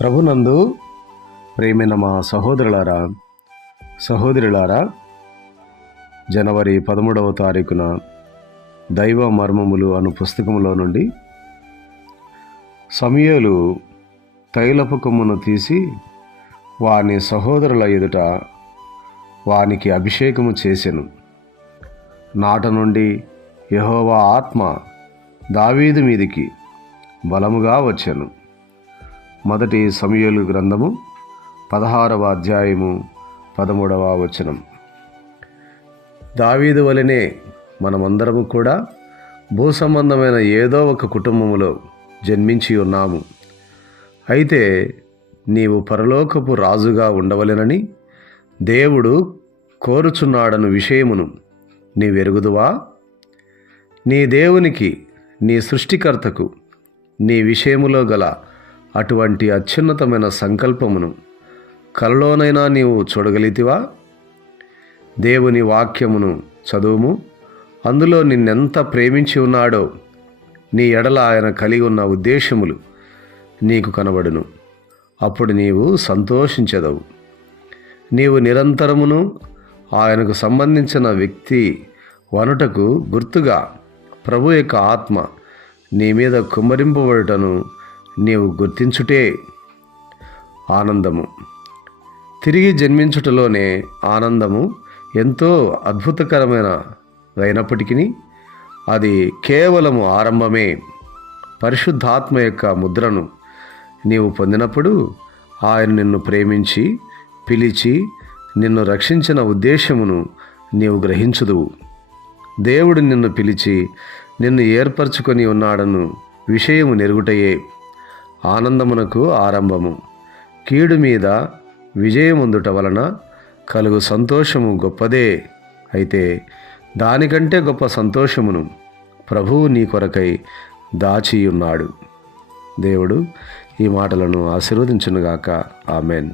ప్రభునందు ప్రేమైన మా సహోదరులారా, జనవరి 13వ తారీఖున దైవ మర్మములు అను పుస్తకంలో నుండి సమూయేలు తైలపు కొమ్మును తీసి వాని సహోదరుల ఎదుట వానికి అభిషేకము చేసెను. నాట నుండి యెహోవా ఆత్మ దావీదు మీదికి బలముగా వచ్చెను. మొదటి సమూయేలు గ్రంథము 16వ అధ్యాయము 13వ వచనం. దావీదు వలనే మనమందరము కూడా భూసంబంధమైన ఏదో ఒక కుటుంబములో జన్మించి ఉన్నాము. అయితే నీవు పరలోకపు రాజుగా ఉండవలెనని దేవుడు కోరుచున్నాడను విషయమును నీవెరుగుదువా? నీ దేవునికి, నీ సృష్టికర్తకు నీ విషయములో గల అటువంటి అత్యున్నతమైన సంకల్పమును కలలోనైనా నీవు చూడగలిగితివా? దేవుని వాక్యమును చదువుము. అందులో నిన్నెంత ప్రేమించి ఉన్నాడో నీ ఎడల ఆయన కలిగి ఉన్న ఉద్దేశములు నీకు కనబడును. అప్పుడు నీవు సంతోషించెదవు. నీవు నిరంతరమును ఆయనకు సంబంధించిన వ్యక్తి వనుటకు గుర్తుగా ప్రభు యొక్క ఆత్మ నీ మీద కుమ్మరింపబడుటను నీవు గుర్తించుటే ఆనందము. తిరిగి జన్మించుటలోనే ఆనందము ఎంతో అద్భుతకరమైనదైనప్పటికీ అది కేవలము ఆరంభమే. పరిశుద్ధాత్మ యొక్క ముద్రను నీవు పొందినప్పుడు ఆయన నిన్ను ప్రేమించి పిలిచి నిన్ను రక్షించిన ఉద్దేశమును నీవు గ్రహించుదువు. దేవుడు నిన్ను పిలిచి నిన్ను ఏర్పరచుకొని ఉన్నాడను విషయము నెరుగుటయే ఆనందమునకు ఆరంభము. కీడు మీద విజయముందుట వలన కలుగు సంతోషము గొప్పదే. అయితే దానికంటే గొప్ప సంతోషమును ప్రభువు నీ కొరకై దాచియున్నాడు. దేవుడు ఈ మాటలను ఆశీర్వదించునుగాక. ఆమెన్.